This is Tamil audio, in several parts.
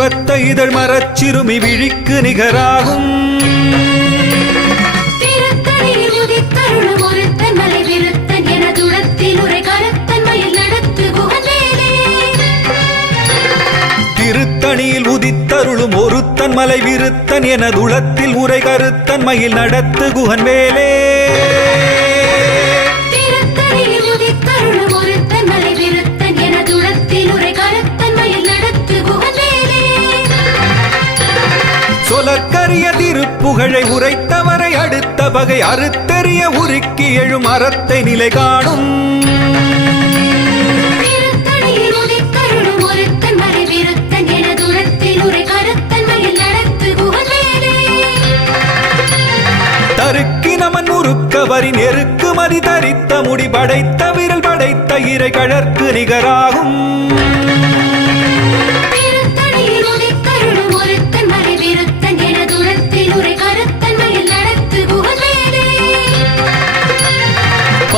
சிவத்த இதழ் மரச்சிறுமி விழிக்கு நிகராகும் திருத்தணியில் உதித்தருளும் ஒருத்தன் மலை விருத்தன் எனதுளத்தில் உரை கருத்தன் மயில் நடத்து குகவேலே. திருத்தணியில் சொலற்கரிய திருப்புகழை உரைத்தவரை அடுத்த வகை அறுத்தெறிய உருக்கி எழும் அறத்தை நிலை காணும். தருக்கினமன் முறுக்கவரின் எருக்கு மதி தரித்த முடி படைத்த விரல் படைத்த இறை கழற்கு நிகராகும்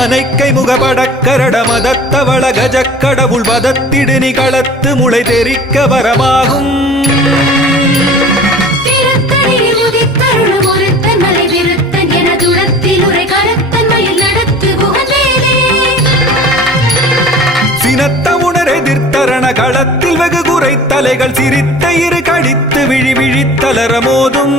பனைக்கை முகபடக்கரட மதத்தவள கஜக்கடவுள் வதத்திடு நிகளத்து முளை தெரிக்க வரமாகும். எதிர்த்தரண களத்தில் வெகு குறை தலைகள் சிரித்த இரு கடித்து விழி விழித்தலர மோதும்.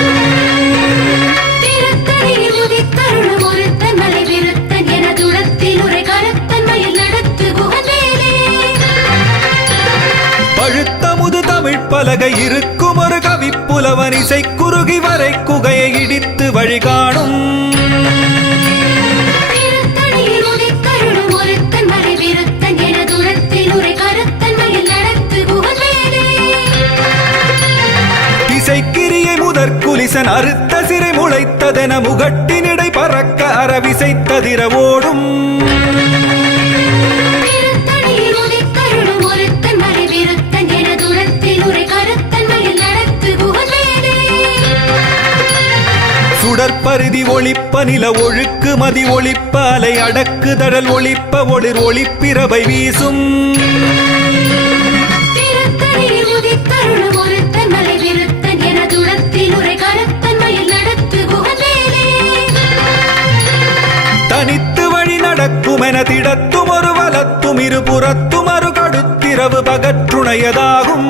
பலகை இருக்கும் ஒரு கவிப்புலவன் இசை குறுகி வரை குகையை இடித்து வழிகாணும் திருத்தணியில் உதித்தருளும் ஒருத்தன் மலை விருத்தன் எனதுளத்தில் உரை கருத்தன்மையில் நடத்து குகவேலே திசைக்கிரியை முதற் குலிசன் அறுத்த சிறை முளைத்ததென முகட்டினிடை பறக்க அறவிசைத்ததிர ஓடும். சுடற்பருதி ஒளிப்ப நில ஒழுக்கு மதி ஒளிப்ப அலை அடக்கு தடல் ஒளிப்ப ஒளிர் ஒளிப்பிரபை வீசும். தனித்து வழி நடக்கும் என திடத்தும் ஒரு வலத்தும் இருபுறத்தும் அரு கடுத்திரவு பகற்றுணையதாகும்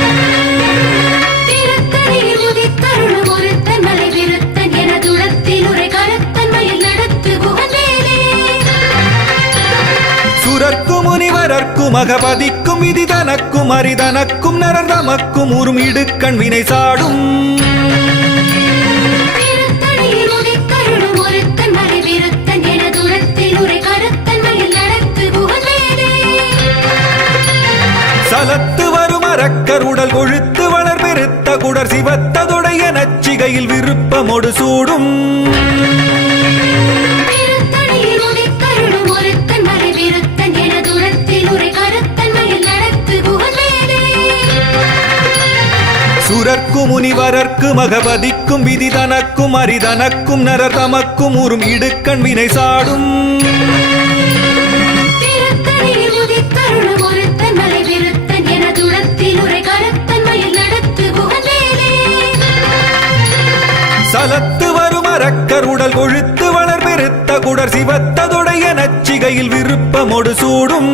அகபதிக்கும் விதி தனக்கும் அரிதனக்கும் நரர் தமக்கும் உறும் இடுக்கண் வினை சாடும் சலத்து வரும் அரக்கர் உடல் கொழுத்து வளர் பெருத்த குடர் சிவத்ததுடைய நச்சிகையில் விருப்பமொடு சூடும். முனிவரர்க்கும் மகபதிக்கும் விதி தனக்கும் அரிதனக்கும் நரர் தமக்கும் உறும் இடுக்கண் வினை சாடும். சலத்து வரும் அரக்கர் உடல் கொழுத்து வளர் பெருத்த குடர் சிவத்ததுடைய நச்சிகையில் விருப்பமொடு சூடும்.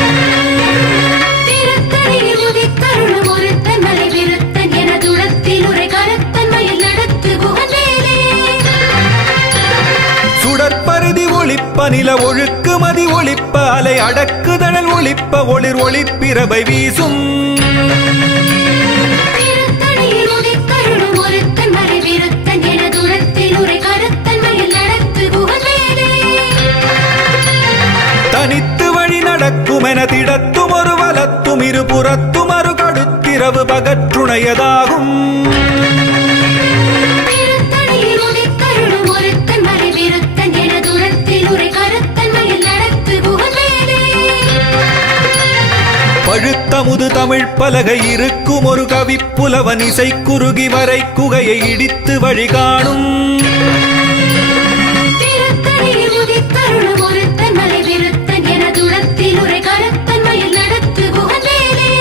ஒளிப்ப நில ஒழுக்கு மதி ஒளிப்ப அலை அடக்குதழல் ஒளிப்ப ஒளிர் ஒளிப்பிரபை வீசும். தனித்து வழி நடக்கும் என திடத்தும் ஒரு வலத்தும் இருபுறத்தும் அரு கடுத்திரவு பகற்றுணையதாகும் பழுத்தமுது தமிழ் பலகை இருக்கும் ஒரு கவிப்புலவன் இசை குறுகி வரை குகையை இடித்து நடத்து குகவேலே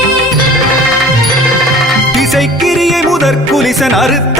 திசைக்கிரியை முதற் குலிசன் அறுத்த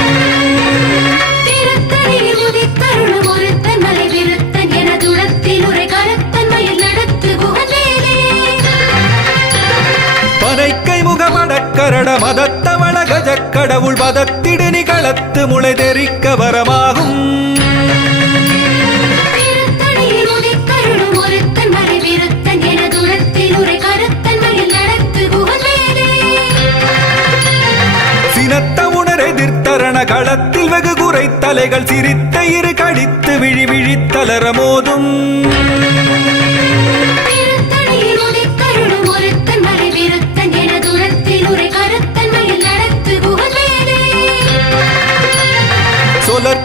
முகமடக்கரட மதத்தவள கஜக்கடவுள் பதத்திடு நிகளத்து முளை தெரிக்க வரமாகும் உணரெதிர்த்தரண களத்தில் வெகு குறை தலைகள் சிரித்த இரு கடித்து விழி விழித்தலர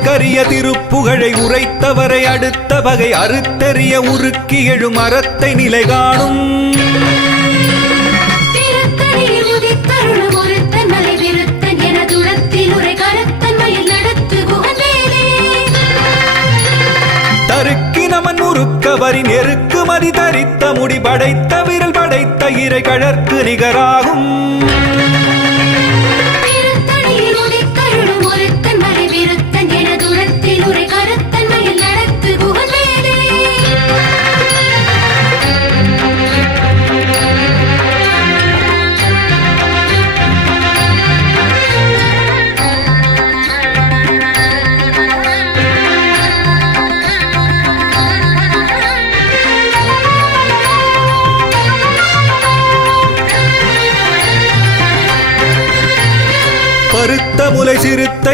சொலற்கரிய திருப்புகழை உரைத்தவரை அடுத்த வகை அறுத்தெறிய உருக்கி எழும் அறத்தை நிலை காணும். திருத்தணியில் உதித்தருளும் ஒருத்தன் மலை விருத்தன் எனது உளத்தில் உரை கருத்தன் மயில் நடத்து குகவேலே தருக்கி நமன் முறுக்கவரின் எருக்கு மதி தரித்த முடி படைத்த விரல் படைத்த இறை கழற்கு நிகராகும்.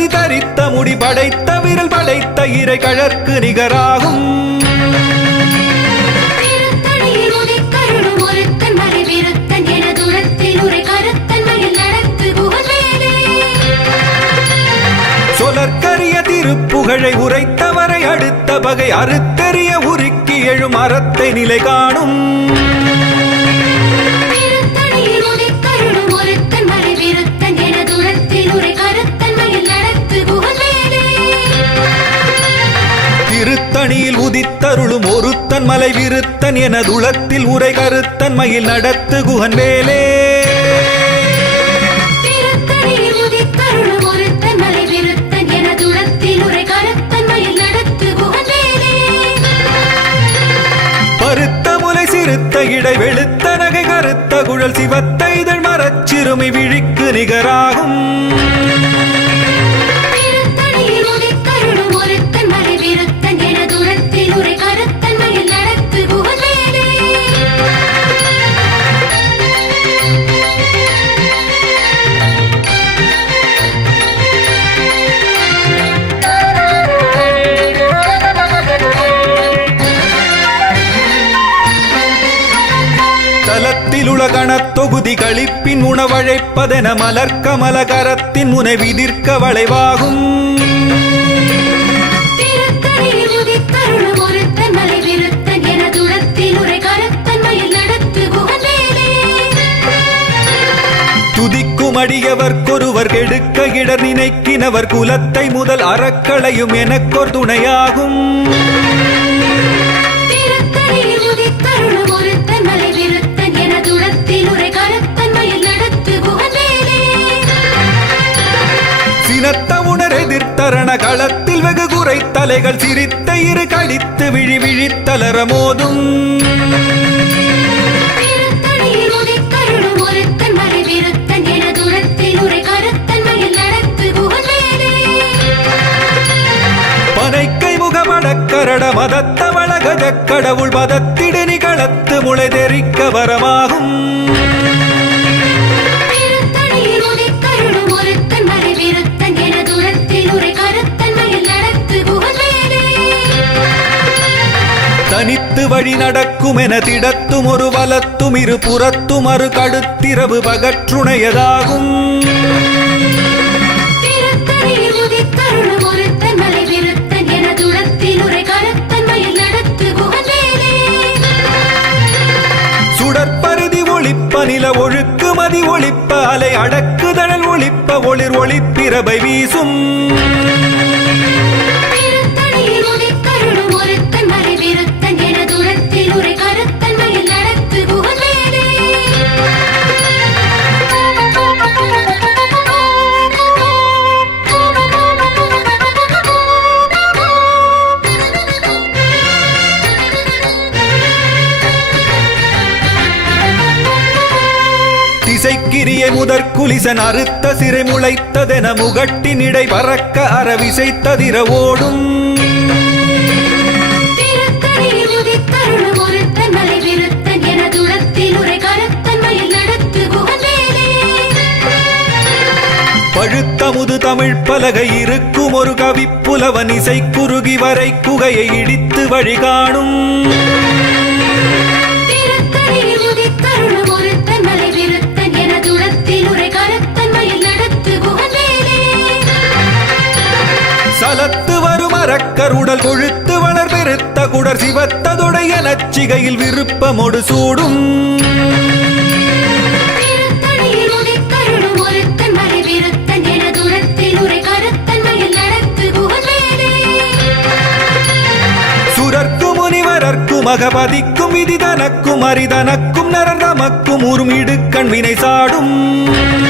மதி தரித்த முடி படைத்த விரல் படைத்த இறை கழற்கு நிகராகும். சொலற்கரிய திருப்புகழை உரைத்தவரை அடுத்த பகை அறுத்தெறிய உருக்கி எழும் அறத்தை நிலை காணும். திருத்தணியில் உதித்தருளும் ஒருத்தன் மலை விருத்தன் உரை கருத்தன் மயில் நடத்து குகன் வேலே எனது உளத்தில் உரை கருத்தன் மயில் நடத்து குகவேலே பருத்த முலை சிறுத்த இடை வெளுத்த நகை கருத்த குழல் சிவத்த இதழ் மரச்சிறுமி விழிக்கு நிகராகும். மலை விருத்தன் எனதுளத்தில் உரை கருத்தன்மையில் நடத்து குகவேலே துதிக்கும் அடியவர்க்கொருவர் கெடுக்க இடர் நினைக்கினவர் குலத்தை முதல் அறக்களையும் எனக்கொரு துணையாகும். எதிர்த்தரண களத்தில் வெகு குறை தலைகள் சிரித்த இரு கடித்து விழி விழித்தலர மோதும். பனைக்கை முகமடக்கரட மதத்த வளகஜ கடவுள் மதத்திடு நிகழத்து முளை தெரிக்க வரமாகும். தனித்து வழி நடக்கும் என திடத்தும் ஒரு வலத்தும் இரு புறத்தும் அரு கடுத்திரவு பகற்றுணையதாகும். சுடற்பருதி ஒளிப்ப நில ஒழுக்கு மதி ஒளிப்ப அலை அடக்குதழல் ஒளிப்ப ஒளிர் ஒளிப்பிரபை வீசும். குலிசன் அறுத்த சிறை முளைத்ததென முகட்டினிடை பறக்க ஓடும் கருத்தன்மையில் நடத்து குகவேலே பழுத்தமுது தமிழ் பலகை இருக்கும் ஒரு கவி புலவன் இசை குறுகி வரை குகையை இடித்து வழி உடல் கொழுத்து வளர் பெருத்த குடர் சிவத்ததுடைய நச்சிகையில் விருப்பமொடு சூடும். அகபதிக்கும் விதி தனக்கும் அரிதனக்கும் நரர் தமக்கும் உறும் இடுக்கண் வினை சாடும்.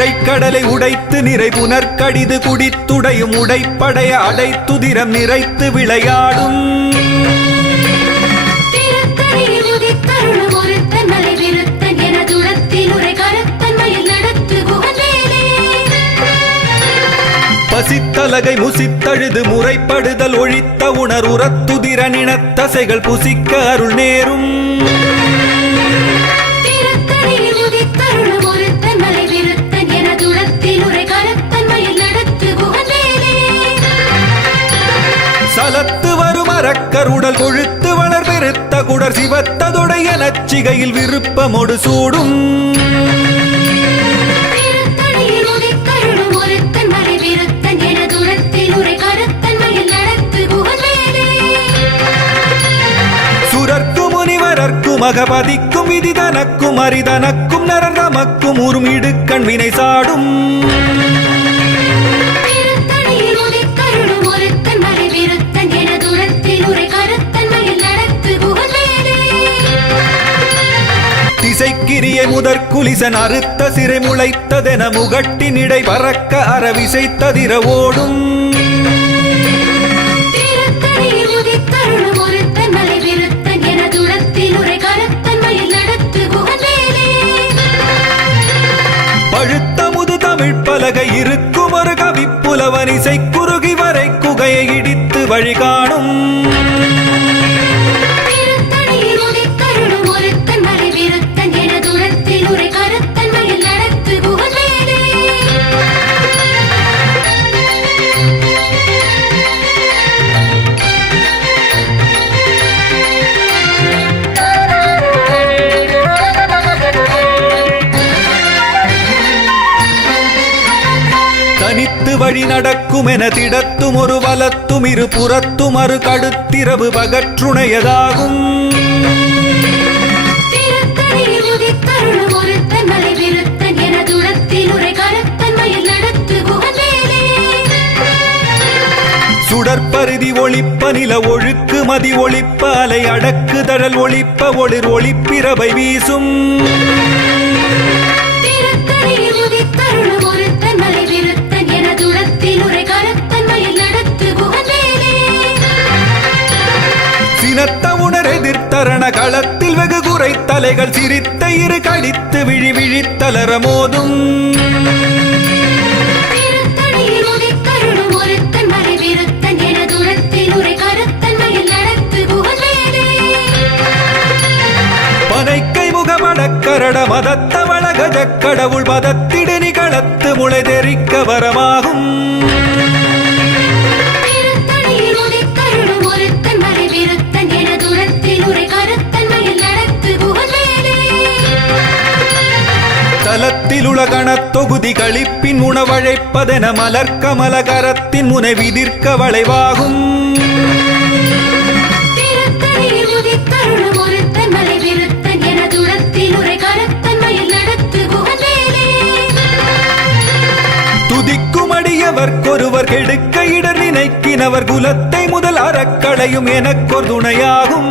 திரைக்கடலை உடைத்து நிறை புனர்கடிது குடித்துடையும் உடைப்படைய அடைத்துதிரம் நிறைத்து விளையாடும். பசித்தலகை முசித்தழுது முறைப்படுதல் ஒழித்த உணர் உரத்துதிர நினத்தசைகள் புசிக்க அருள் நேரும். மலருடல் கொழுத்து வளர் பெருத்த குடர் சிவத்ததுடைய நச்சிகையில் விருப்பமோடு சூடும். சுரர்க்கும் மகபதிக்கும் விதி தனக்கும் அரிதனக்கும் நரர் தமக்கும் உறும் இடுக்கண் வினை சாடும். திசைக்கிரிய முதற்குலிசன் அறுத்த சிறை முளைத்ததென முகட்டினிடை பறக்க அறவிசைத்ததிர ஓடும். திருத்தணியில் உதித்தருளும் ஒருத்தன் மலை விருத்தன் என துரத்தில் உரை கருத்தன் மயில் நடத்து குகவேலே பழுத்த முது தமிழ் பலகை இருக்கும் ஒரு கவிப்புலவன் இசை குறுகி வரை குகையை இடித்து வழி வழி நடக்கும் என திடத்தும் ஒரு வலத்தும் இரு புறத்தும் அரு கடுத்திரவு பகற்றுணையதாகும். சுடற்பருதி ஒளிப்ப நில ஒழுக்கு மதி ஒளிப்ப அலை அடக்கு தழல் ஒளிப்ப ஒளிர் ஒளிப்பிரவை வீசும். களத்தில் வெகு குறை தலைகள் சிரித்த இரு கழித்து விழி விழித்தலர மோதும். பனைக்கை முகமடக்கரட மதத்தவள கஜக் கடவுள் மதத்திடு நிகளத்து முளை தெரிக்க வரமாகும். என துரத்தில் உரை கருத்தன் மயில் நடத்து குகவேலே துதிக்கும் அடியவர்க்கொருவர் கெடுக்க இடர் நினைக்கினவர் குலத்தை முதல் அறக்களையும் எனக்கொரு துணையாகும்.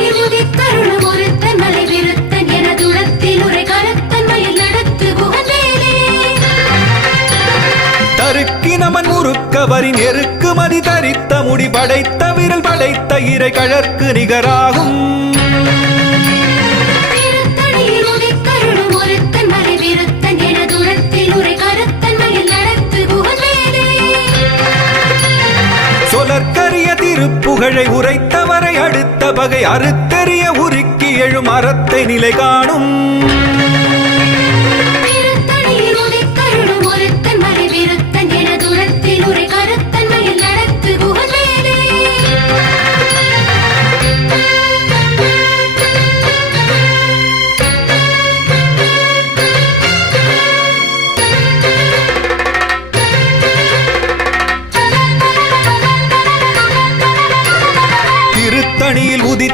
தருக்கினமன் முறுக்கவரின் எருக்கு மதி தரித்த முடி படைத்த விரல் படைத்த இறை கழற்கு நிகராகும். சொலற்கரிய திருப்புகழை உரைத்தவரை அடுத்த பகை அறுத்தெறிய உருக்கி எழும் அறத்தை நிலை காணும்.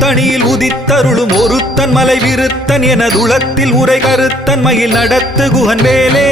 தனியில் உதித்தருளும் ஒருத்தன் மலை விருத்தன் எனதுளத்தில் உரை கருத்தன்மையில் நடத்து குகன் வேலே